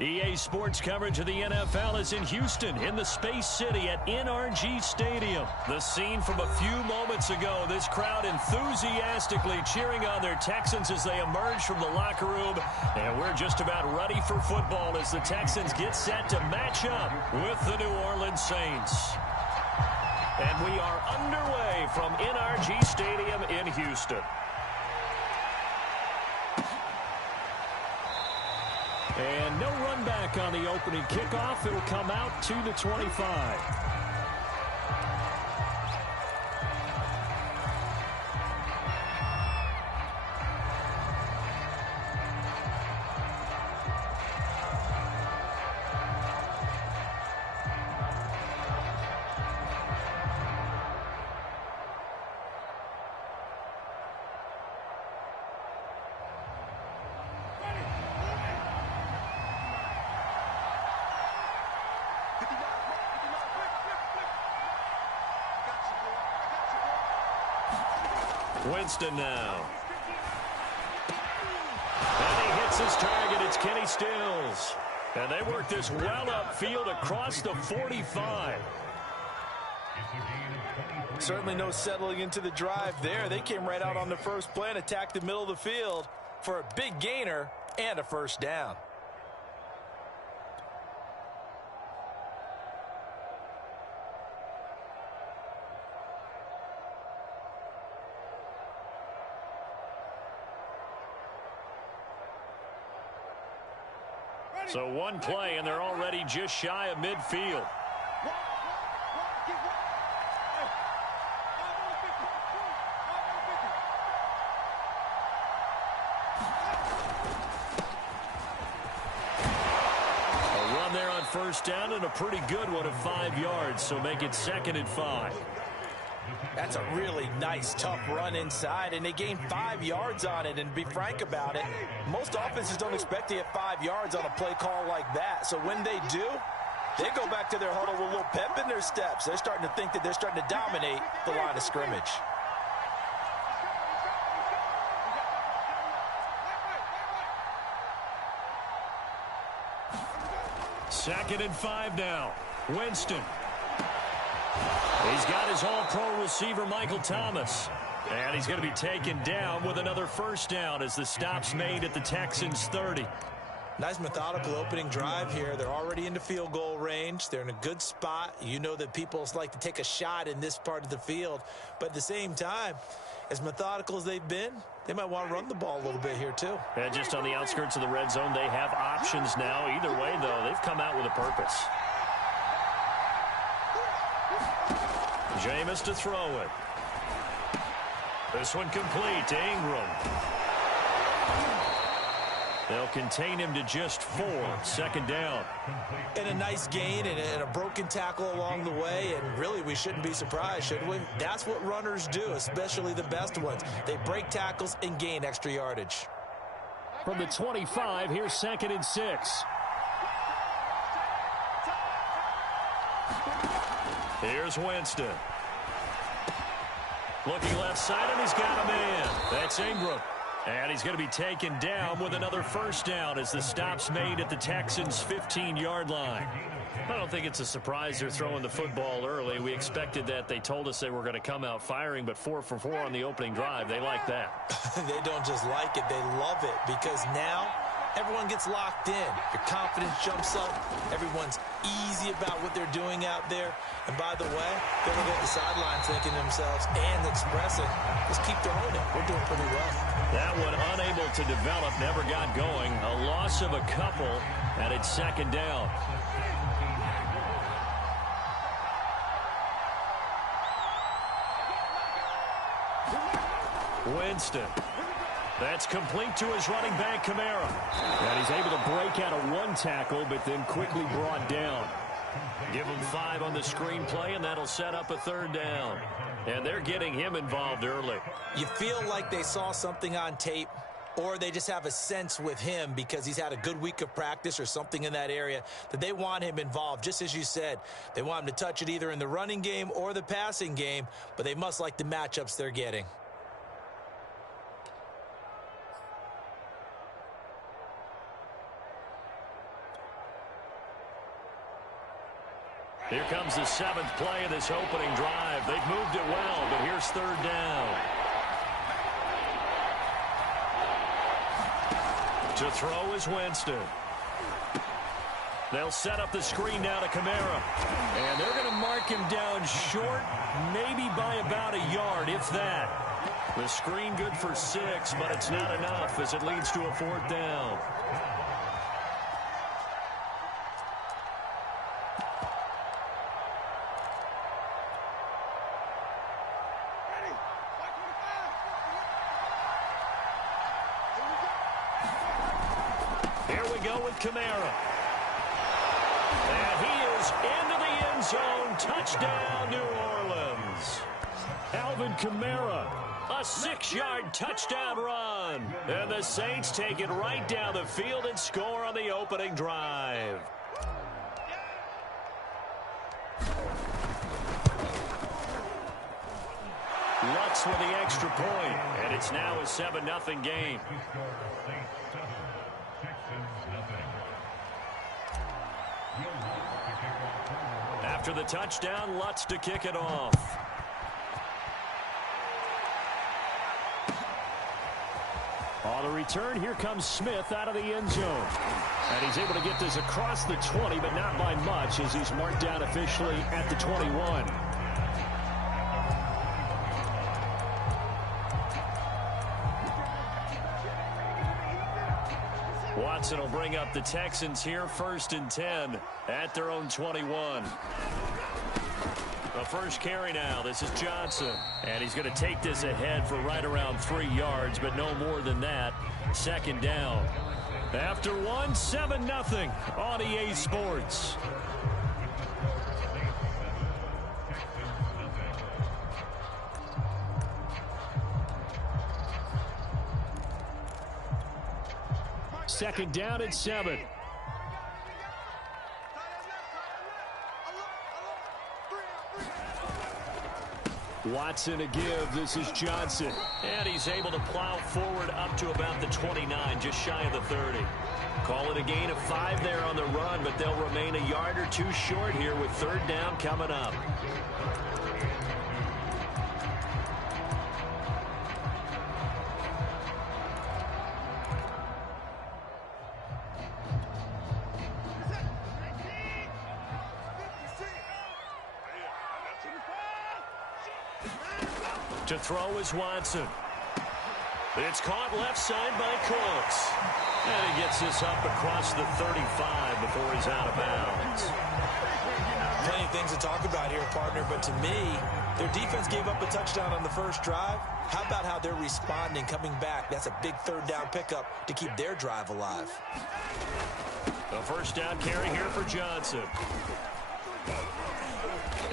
EA Sports coverage of the NFL is in Houston, in the Space City at NRG Stadium. The scene from a few moments ago, this crowd enthusiastically cheering on their Texans as they emerge from the locker room. And we're just about ready for football as the Texans get set to match up with the New Orleans Saints. And we are underway from NRG Stadium in Houston. And no run back on the opening kickoff. It'll come out to the 25. Winston now. And he hits his target. It's Kenny Stills. And they work this well upfield across the 45. Certainly no settling into the drive there. They came right out on the first play and attacked the middle of the field for a big gainer and a first down. So one play, and they're already just shy of midfield. A run there on first down, and a pretty good one of 5 yards, so make it 2nd and 5. That's a really nice, tough run inside, and they gained 5 yards on it. And to be frank about it, most offenses don't expect to get 5 yards on a play call like that. So when they do, they go back to their huddle with a little pep in their steps. They're starting to think that they're starting to dominate the line of scrimmage. Second and 5 now. Winston. He's got his all-pro receiver, Michael Thomas. And he's going to be taken down with another first down as the stop's made at the Texans' 30. Nice methodical opening drive here. They're already into field goal range. They're in a good spot. You know that people like to take a shot in this part of the field. But at the same time, as methodical as they've been, they might want to run the ball a little bit here too. And just on the outskirts of the red zone, they have options now. Either way, though, they've come out with a purpose. Jameis to throw it. This one complete to Ingram. They'll contain him to just 4. 2nd down. And a nice gain and a broken tackle along the way. And really, we shouldn't be surprised, should we? That's what runners do, especially the best ones. They break tackles and gain extra yardage. From the 25, here's 2nd and 6. Here's Winston. Looking left side, and he's got a man. That's Ingram. And he's going to be taken down with another first down as the stop's made at the Texans' 15-yard line. I don't think it's a surprise they're throwing the football early. We expected that. They told us they were going to come out firing, but 4 for 4 on the opening drive. They like that. They don't just like it. They love it because now everyone gets locked in. Your confidence jumps up. Everyone's easy about what they're doing out there. And by the way, they're looking at the sidelines thinking to themselves and expressing, let's keep throwing it. We're doing pretty well. That one unable to develop, never got going. A loss of a couple, and it's 2nd down. Winston. That's complete to his running back, Kamara. And he's able to break out of one tackle, but then quickly brought down. Give him 5 on the screenplay, and that'll set up a 3rd down. And they're getting him involved early. You feel like they saw something on tape, or they just have a sense with him because he's had a good week of practice or something in that area that they want him involved. Just as you said, they want him to touch it either in the running game or the passing game, but they must like the matchups they're getting. Here comes the 7th play of this opening drive. They've moved it well, but here's 3rd down. To throw is Winston. They'll set up the screen now to Kamara. And they're going to mark him down short, maybe by about a yard, if that. The screen good for 6, but it's not enough as it leads to a 4th down. Here we go with Kamara. And he is into the end zone. Touchdown, New Orleans. Alvin Kamara, a 6-yard touchdown run. And the Saints take it right down the field and score on the opening drive. Lutz with the extra point, and it's now a 7-0 game. After the touchdown, Lutz to kick it off. On the return, here comes Smith out of the end zone. And he's able to get this across the 20, but not by much as he's marked down officially at the 21. Watson will bring up the Texans here, 1st and 10 at their own 21. The first carry now. This is Johnson. And he's going to take this ahead for right around 3 yards, but no more than that. 2nd down. After 1, 7-0 on EA Sports. Second down at 7. Watson a give. This is Johnson. And he's able to plow forward up to about the 29, just shy of the 30. Call it a gain of 5 there on the run, but they'll remain a yard or 2 short here with 3rd down coming up. To throw is Watson. It's caught left side by Cooks. And he gets this up across the 35 before he's out of bounds. Plenty of things to talk about here, partner, but to me, their defense gave up a touchdown on the first drive. How about how they're responding, coming back? That's a big 3rd down pickup to keep their drive alive. The first down carry here for Johnson.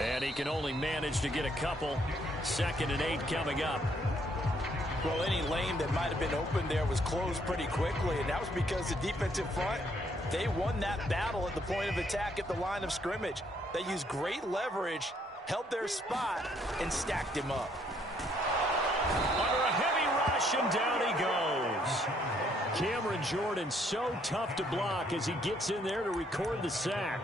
And he can only manage to get a couple. 2nd and 8 coming up. Well, any lane that might have been open there was closed pretty quickly, and that was because the defensive front, they won that battle at the point of attack at the line of scrimmage. They used great leverage, held their spot, and stacked him up. Under a heavy rush, and down he goes. Cameron Jordan so tough to block as he gets in there to record the sack.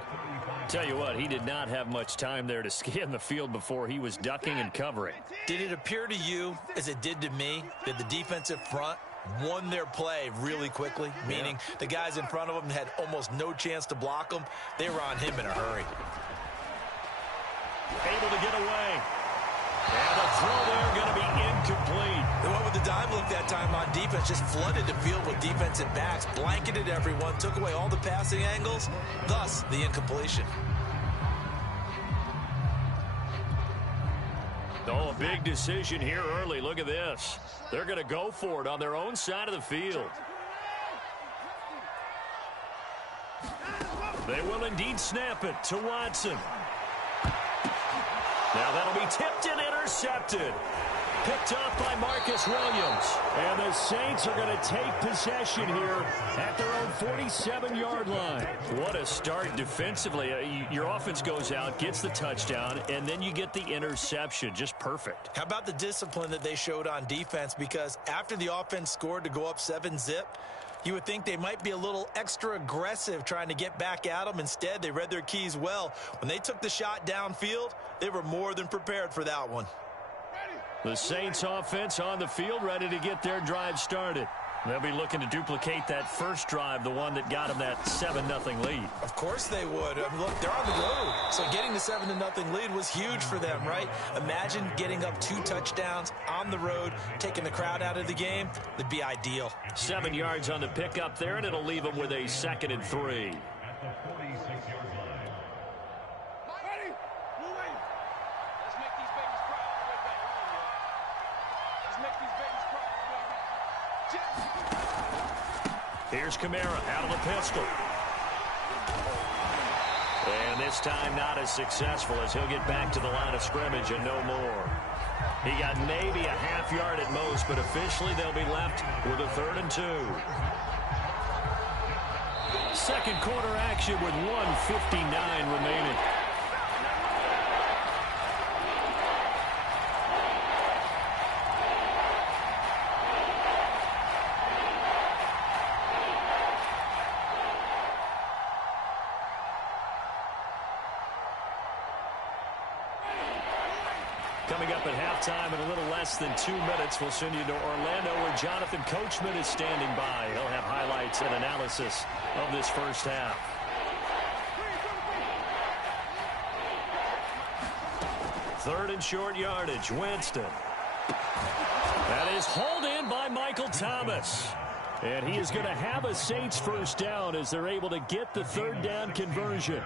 Tell you what, he did not have much time there to scan the field before he was ducking and covering. Did it appear to you, as it did to me, that the defensive front won their play really quickly? Meaning the guys in front of them had almost no chance to block him. They were on him in a hurry. Able to get away. And the throw there going to be incomplete. They went with the dime look that time on defense, just flooded the field with defensive backs, blanketed everyone, took away all the passing angles, thus the incompletion. Oh, a big decision here early. Look at this. They're going to go for it on their own side of the field. They will indeed snap it to Watson. Now that'll be tipped and intercepted. Picked off by Marcus Williams. And the Saints are going to take possession here at their own 47-yard line. What a start defensively. Your offense goes out, gets the touchdown, and then you get the interception. Just perfect. How about the discipline that they showed on defense? Because after the offense scored to go up 7-zip, You would think they might be a little extra aggressive trying to get back at them. Instead, they read their keys well. When they took the shot downfield, they were more than prepared for that one. The Saints offense on the field, ready to get their drive started. They'll be looking to duplicate that first drive, the one that got them that 7-0 lead. Of course they would. Look, they're on the road. So getting the 7-0 lead was huge for them, right? Imagine getting up 2 touchdowns on the road, taking the crowd out of the game. That'd be ideal. 7 yards on the pickup there, and it'll leave them with a 2nd and 3. Here's Kamara out of the pistol. And this time not as successful as he'll get back to the line of scrimmage and no more. He got maybe a half yard at most, but officially they'll be left with a 3rd and 2. Second quarter action with 1:59 remaining. Coming up at halftime in a little less than 2 minutes, we'll send you to Orlando where Jonathan Coachman is standing by. He'll have highlights and analysis of this first half. Third and short yardage, Winston. That is hauled in by Michael Thomas. And he is going to have a Saints first down as they're able to get the 3rd down conversion.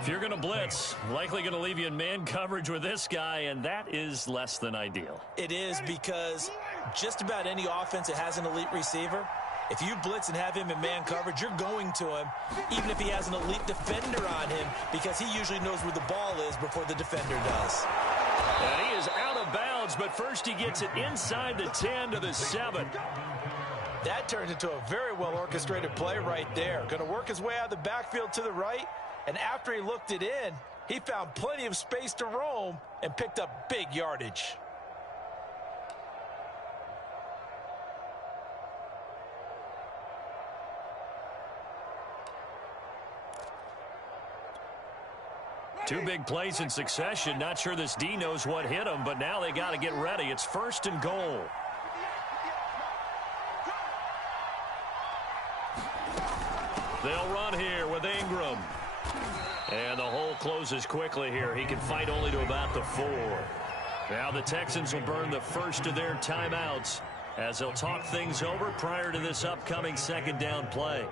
If you're going to blitz, likely going to leave you in man coverage with this guy, and that is less than ideal. It is, because just about any offense that has an elite receiver, if you blitz and have him in man coverage, you're going to him, even if he has an elite defender on him, because he usually knows where the ball is before the defender does. And he is out of bounds, but first he gets it inside the 10 to the 7. That turns into a very well-orchestrated play right there. Going to work his way out of the backfield to the right. And after he looked it in, he found plenty of space to roam and picked up big yardage. Two big plays in succession. Not sure this D knows what hit him, but now they got to get ready. It's 1st and goal. They'll run here with Ingram. And the hole closes quickly here. He can fight only to about the 4. Now the Texans will burn the first of their timeouts as they'll talk things over prior to this upcoming 2nd down play.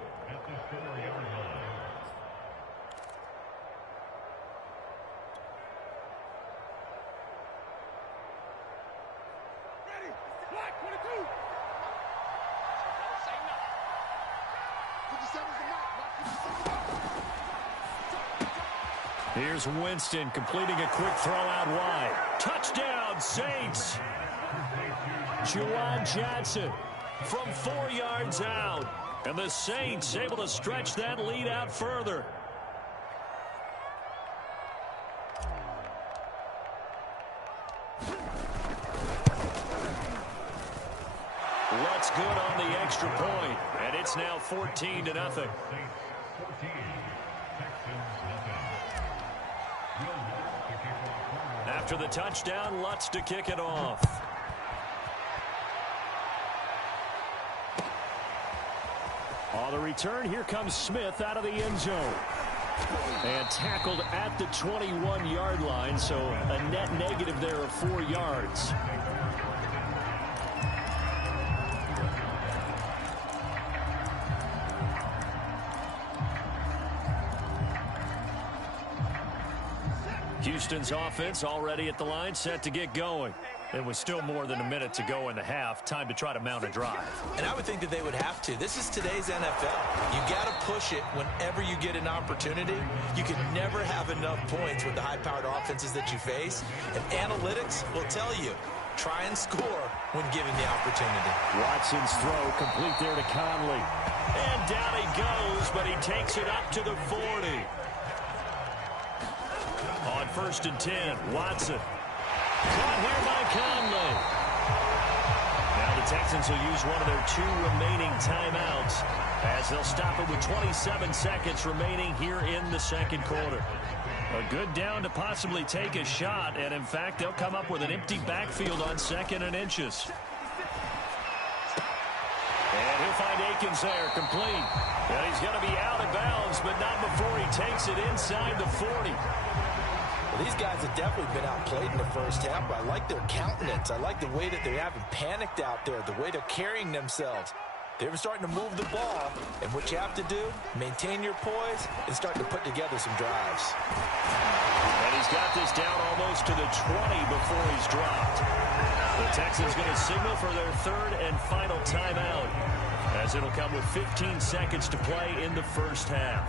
Here's Winston completing a quick throw out wide. Touchdown, Saints! Juwan Johnson from 4 yards out. And the Saints able to stretch that lead out further. Lutz good on the extra point, and it's now 14-0. After the touchdown, Lutz to kick it off. On the return, here comes Smith out of the end zone. And tackled at the 21-yard line, so a net negative there of 4 yards. Houston's offense already at the line, set to get going. It was still more than a minute to go in the half. Time to try to mount a drive. And I would think that they would have to. This is today's NFL. You got to push it whenever you get an opportunity. You can never have enough points with the high-powered offenses that you face. And analytics will tell you, try and score when given the opportunity. Watson's throw complete there to Conley. And down he goes, but he takes it up to the 40. On 1st and 10, Watson. Caught here by Conley. Now the Texans will use one of their 2 remaining timeout as they'll stop it with 27 seconds remaining here in the second quarter. A good down to possibly take a shot, and in fact, they'll come up with an empty backfield on 2nd and inches. And he'll find Akins there, complete. And he's going to be out of bounds, but not before he takes it inside the 40. Well, these guys have definitely been outplayed in the first half, but I like their countenance. I like the way that they haven't panicked out there, the way they're carrying themselves. They're starting to move the ball, and what you have to do, maintain your poise and start to put together some drives. And he's got this down almost to the 20 before he's dropped. The Texans going to signal for their 3rd and final timeout, as it'll come with 15 seconds to play in the first half.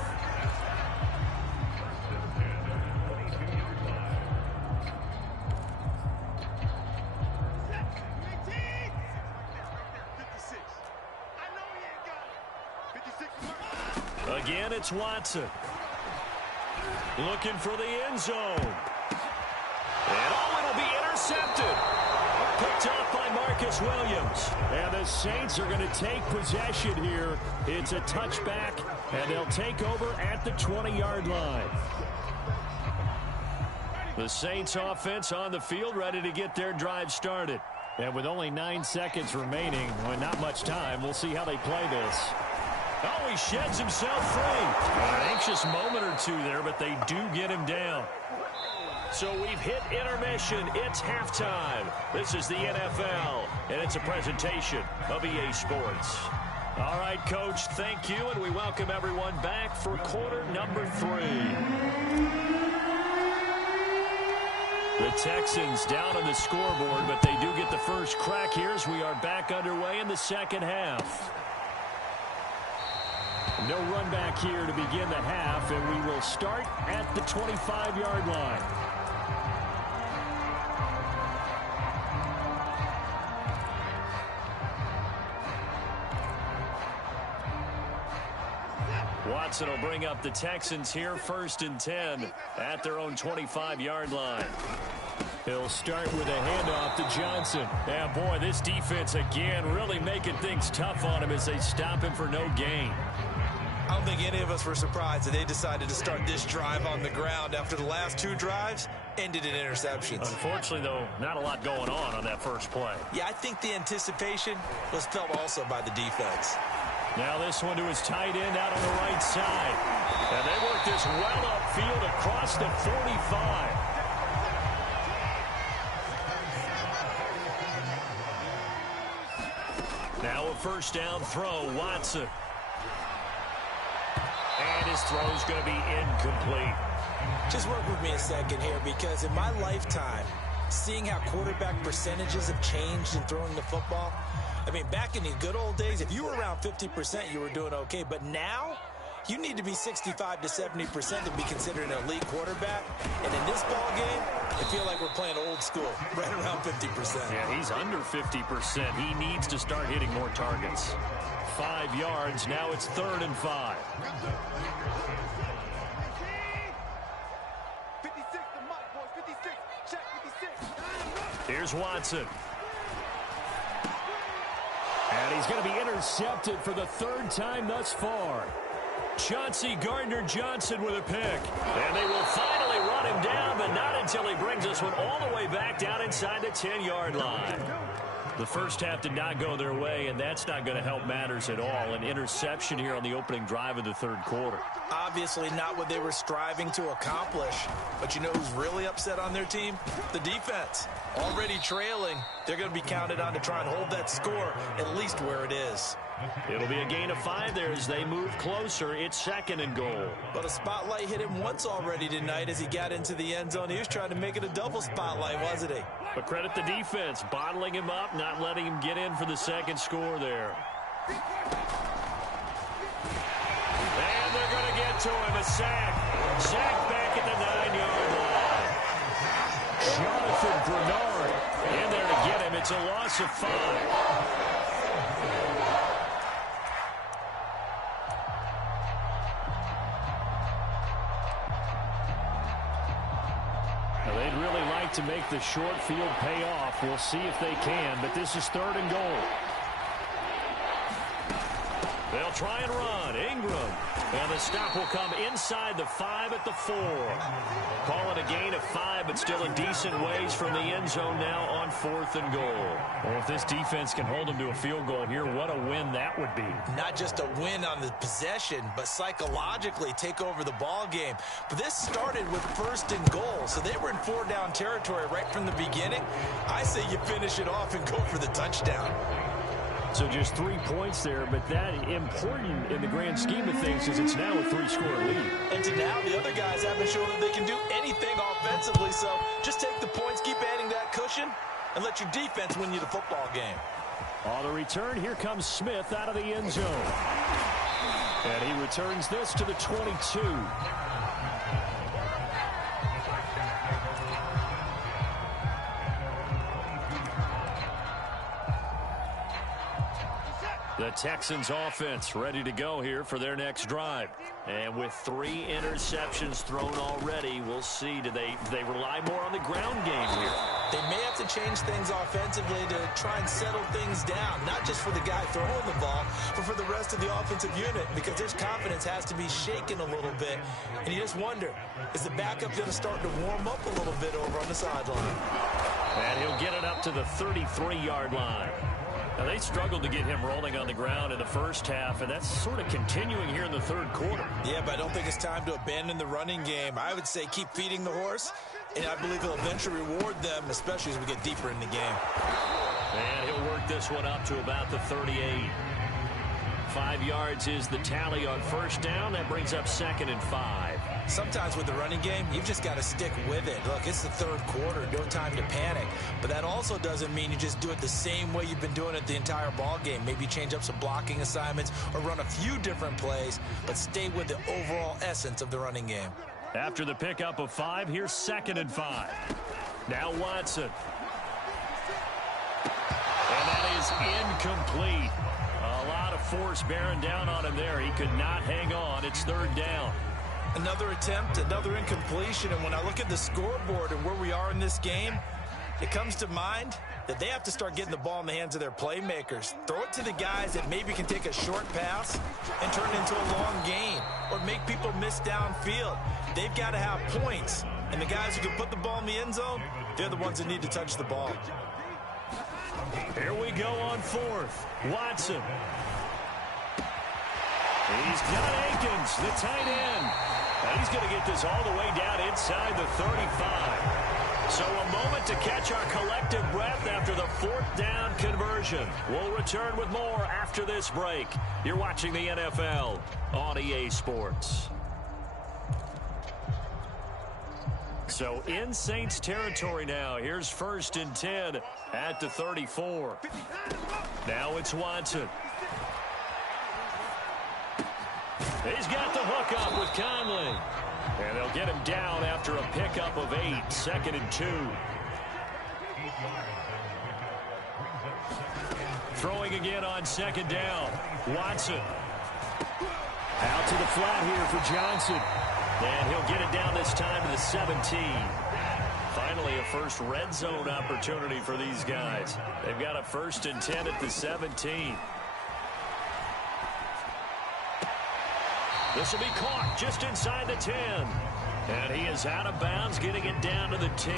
Again, it's Watson. Looking for the end zone. And it'll be intercepted. Picked off by Marcus Williams. And the Saints are going to take possession here. It's a touchback, and they'll take over at the 20-yard line. The Saints offense on the field, ready to get their drive started. And with only 9 seconds remaining, well, not much time, we'll see how they play this. Oh, he sheds himself free. An anxious moment or two there, but they do get him down. So we've hit intermission. It's halftime. This is the NFL, and it's a presentation of EA Sports. All right, Coach, thank you, and we welcome everyone back for quarter number 3. The Texans down on the scoreboard, but they do get the first crack here as we are back underway in the second half. No run back here to begin the half, and we will start at the 25-yard line. Watson will bring up the Texans here, 1st and 10 at their own 25-yard line. He'll start with a handoff to Johnson. And boy, this defense again really making things tough on him as they stop him for no gain. I don't think any of us were surprised that they decided to start this drive on the ground after the last 2 drives ended in interceptions. Unfortunately, though, not a lot going on that first play. Yeah, I think the anticipation was felt also by the defense. Now this one to his tight end out on the right side. And they work this well upfield across the 45. Now a first down throw, Watson. And his throw is going to be incomplete. Just work with me a second here, because in my lifetime, seeing how quarterback percentages have changed in throwing the football, I mean, back in the good old days, if you were around 50%, you were doing okay. But now, you need to be 65 to 70% to be considered an elite quarterback. And in this ball game, I feel like we're playing old school, right around 50%. Yeah, he's under 50%. He needs to start hitting more targets. 5 yards. Now it's 3rd and 5. 56, the mic, boys. 56. Check 56. Here's Watson. And he's going to be intercepted for the 3rd time thus far. Chauncey Gardner-Johnson with a pick. And they will finally run him down, but not until he brings this one all the way back down inside the 10-yard line. The first half did not go their way, and that's not going to help matters at all. An interception here on the opening drive of the 3rd quarter. Obviously not what they were striving to accomplish. But you know who's really upset on their team? The defense. Already trailing, they're going to be counted on to try and hold that score at least where it is. It'll be a gain of 5 there as they move closer. It's 2nd and goal. But a spotlight hit him once already tonight as he got into the end zone. He was trying to make it a double spotlight, wasn't he? But credit the defense, bottling him up, not letting him get in for the 2nd score there. And they're going to get to him, a sack. Sack back at the 9-yard line. Jonathan Bernard in there to get him. It's a loss of 5. They'd really like to make the short field pay off. We'll see if they can, but this is 3rd and goal. They'll try and run. Ingram. And the stop will come inside the 5 at the 4. Call it a gain of 5, but still a decent ways from the end zone now on 4th and goal. Well, if this defense can hold them to a field goal here, what a win that would be. Not just a win on the possession, but psychologically take over the ball game. But this started with 1st and goal, so they were in 4-down territory right from the beginning. I say you finish it off and go for the touchdown. So just 3 points there, but that important in the grand scheme of things is it's now a 3-score lead. And to now, the other guys haven't shown that they can do anything offensively, so just take the points, keep adding that cushion, and let your defense win you the football game. On the return, here comes Smith out of the end zone. And he returns this to the 22. The Texans offense ready to go here for their next drive. And with 3 interceptions thrown already, we'll see. Do they rely more on the ground game here? They may have to change things offensively to try and settle things down, not just for the guy throwing the ball, but for the rest of the offensive unit, because their confidence has to be shaken a little bit. And you just wonder, is the backup going to start to warm up a little bit over on the sideline? And he'll get it up to the 33-yard line. Now, they struggled to get him rolling on the ground in the first half, and that's sort of continuing here in the third quarter. Yeah, but I don't think it's time to abandon the running game. I would say keep feeding the horse, and I believe he'll eventually reward them, especially as we get deeper in the game. And he'll work this one up to about the 38. 5 yards is the tally on first down. That brings up 2nd and 5. Sometimes with the running game, you've just got to stick with it. Look, it's the third quarter. No time to panic. But that also doesn't mean you just do it the same way you've been doing it the entire ball game. Maybe change up some blocking assignments or run a few different plays, but stay with the overall essence of the running game. After the pickup of 5, here's 2nd and 5. Now Watson. And that is incomplete. A lot of force bearing down on him there. He could not hang on. It's 3rd down. Another attempt, another incompletion, and when I look at the scoreboard and where we are in this game, it comes to mind that they have to start getting the ball in the hands of their playmakers. Throw it to the guys that maybe can take a short pass and turn it into a long gain or make people miss downfield. They've got to have points, and the guys who can put the ball in the end zone, they're the ones that need to touch the ball. Here we go on 4th. Watson. He's got Akins, the tight end. And he's going to get this all the way down inside the 35. So a moment to catch our collective breath after the 4th down conversion. We'll return with more after this break. You're watching the NFL on EA Sports. So in Saints territory now. Here's 1st and 10 at the 34. Now it's Watson. He's got the hook up with Conley. And they'll get him down after a pickup of 8. 2nd and 2. Throwing again on 2nd down. Watson. Out to the flat here for Johnson. And he'll get it down this time to the 17. Finally, a first red zone opportunity for these guys. They've got a 1st and 10 at the 17. This will be caught just inside the 10. And he is out of bounds, getting it down to the 10.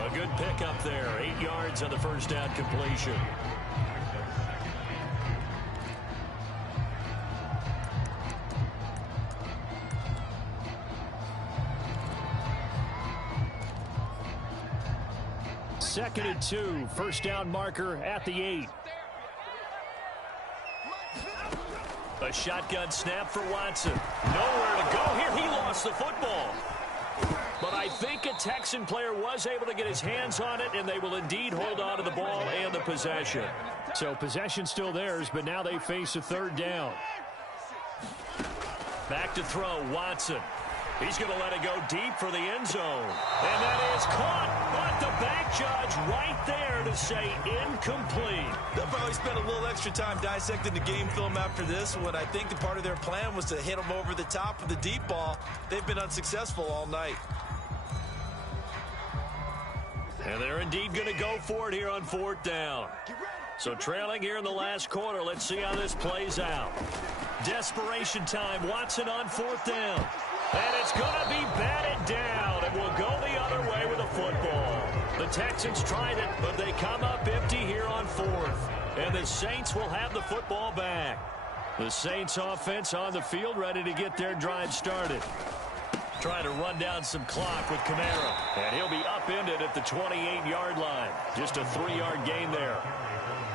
A good pickup there. 8 yards on the first down completion. Second and 2. First down marker at the 8. A shotgun snap for Watson. Nowhere to go here. He lost the football. But I think a Texan player was able to get his hands on it, and they will indeed hold on to the ball and the possession. So possession still theirs, but now they face a 3rd down. Back to throw, Watson. He's going to let it go deep for the end zone. And that is caught. But the back judge right there to say incomplete. They'll probably spend a little extra time dissecting the game film after this one. I think the part of their plan was to hit them over the top with the deep ball. They've been unsuccessful all night. And they're indeed going to go for it here on 4th down. So trailing here in the last quarter. Let's see how this plays out. Desperation time. Watson on 4th down. And it's going to be batted down. It will go the other way with a football. The Texans tried it, but they come up empty here on 4th. And the Saints will have the football back. The Saints offense on the field, ready to get their drive started. Trying to run down some clock with Kamara. And he'll be upended at the 28-yard line. Just a 3-yard gain there.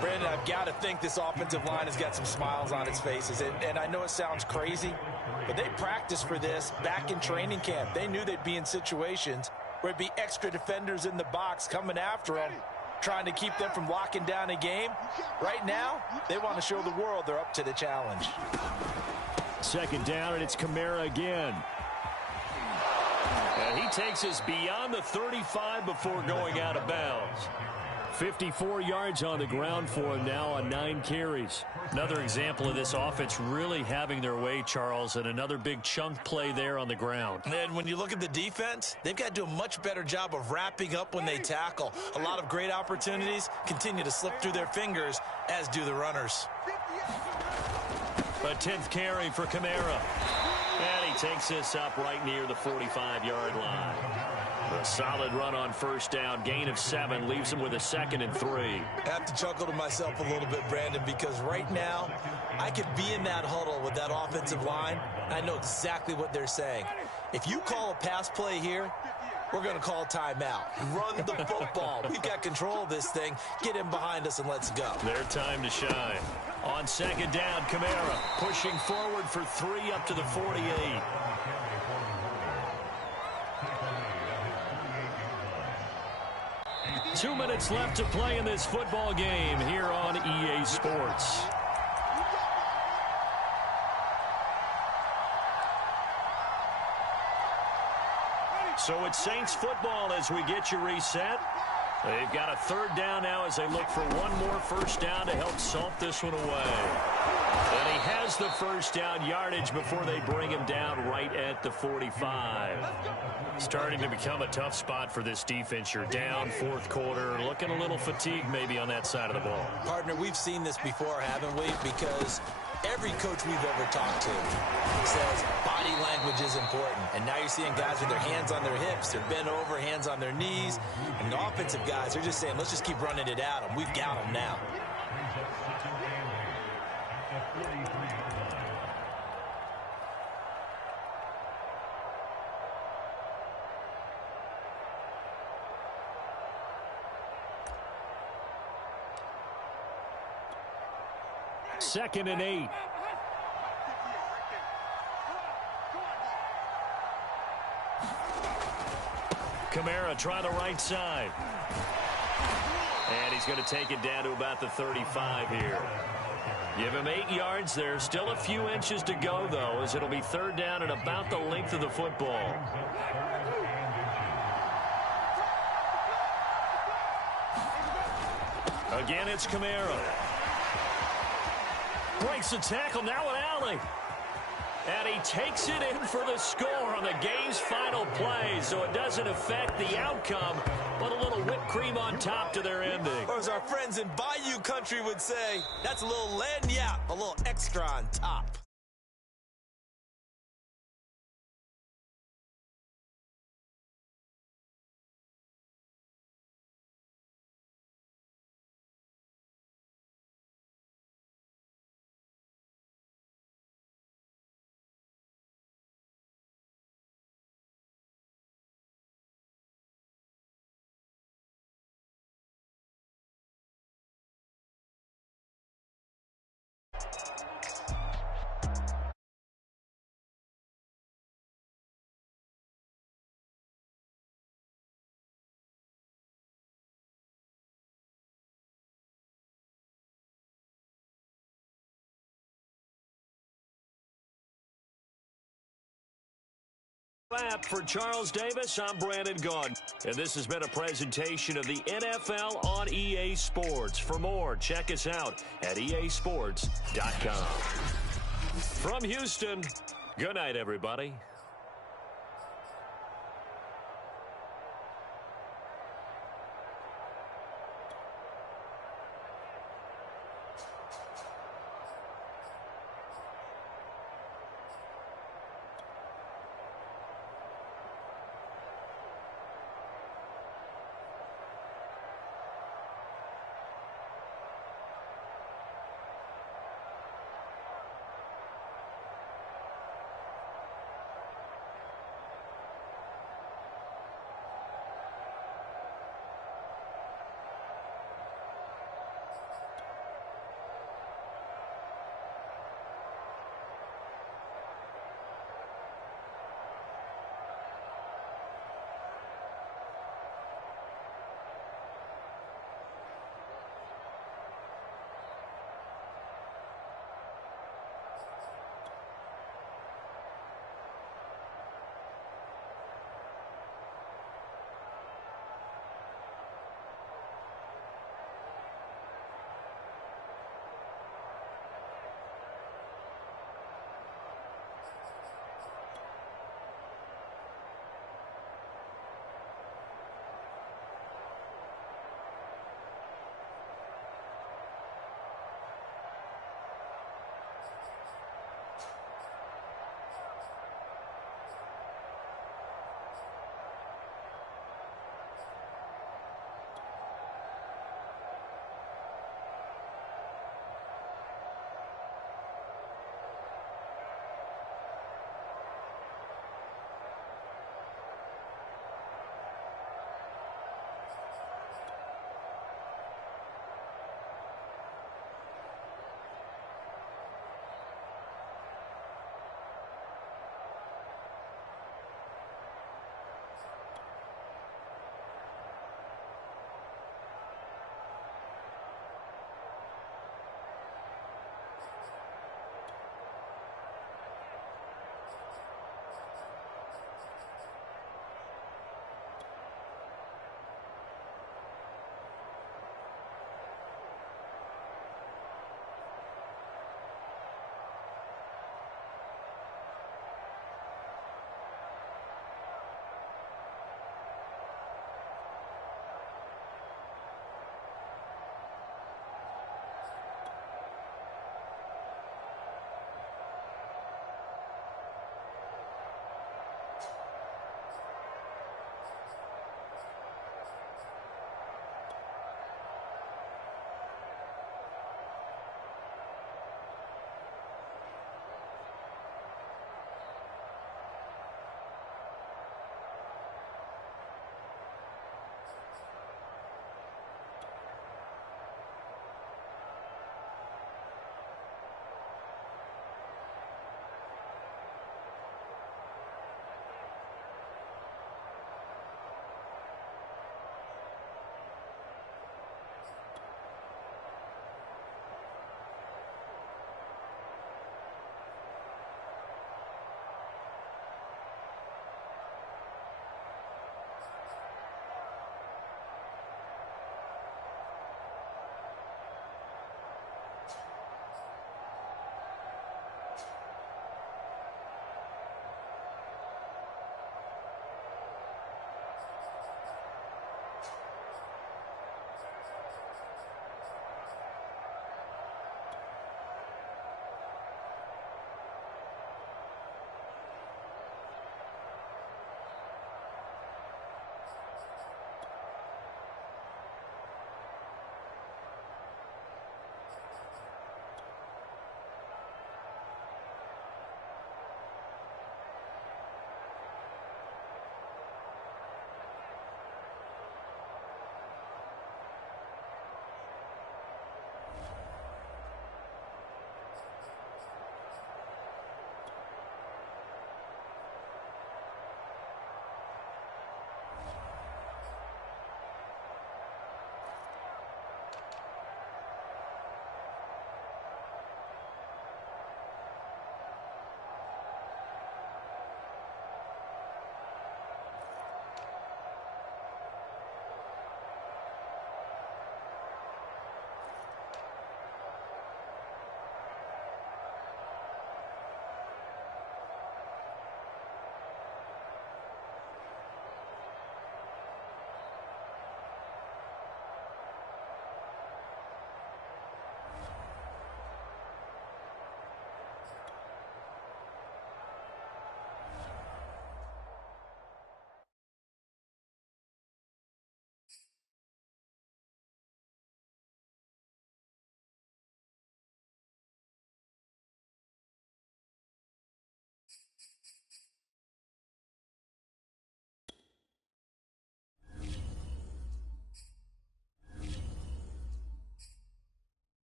Brandon, I've got to think this offensive line has got some smiles on its faces. And I know it sounds crazy, but they practiced for this back in training camp. They knew they'd be in situations where it'd be extra defenders in the box coming after them, trying to keep them from locking down a game. Right now, they want to show the world they're up to the challenge. 2nd down, and it's Kamara again. And he takes us beyond the 35 before going out of bounds. 54 yards on the ground for him now on 9 carries. Another example of this offense really having their way, Charles, and another big chunk play there on the ground. And when you look at the defense, they've got to do a much better job of wrapping up when they tackle. A lot of great opportunities continue to slip through their fingers, as do the runners. A 10th carry for Kamara. And he takes this up right near the 45-yard line. A solid run on 1st down. Gain of 7 leaves him with a 2nd and 3. I have to chuckle to myself a little bit, Brandon, because right now I could be in that huddle with that offensive line. And I know exactly what they're saying. If you call a pass play here, we're going to call timeout. Run the football. We've got control of this thing. Get him behind us and let's go. Their time to shine. On 2nd down, Kamara pushing forward for 3 up to the 48. Two minutes left to play in this football game here on EA Sports. So it's Saints football as we get you reset. They've got a 3rd down now as they look for one more 1st down to help salt this one away. And he has the 1st down yardage before they bring him down right at the 45. Starting to become a tough spot for this defense. You're down 4th quarter, looking a little fatigued maybe on that side of the ball. Partner, we've seen this before, haven't we? Because every coach we've ever talked to says body language is important. And now you're seeing guys with their hands on their hips. They're bent over, hands on their knees. And the offensive guys, they're just saying, let's just keep running it at them. We've got them now. Second and 8. Kamara trying the right side. And he's going to take it down to about the 35 here. Give him 8 yards there. Still a few inches to go, though, as it'll be 3rd down and about the length of the football. Again, it's Kamara. Breaks the tackle, now an alley. And he takes it in for the score on the game's final play, so it doesn't affect the outcome, but a little whipped cream on top to their ending. Or as our friends in Bayou Country would say, that's a little lagniappe, a little extra on top. For Charles Davis, I'm Brandon Gaudin, and this has been a presentation of the NFL on EA Sports. For more, check us out at easports.com. From Houston, good night, everybody.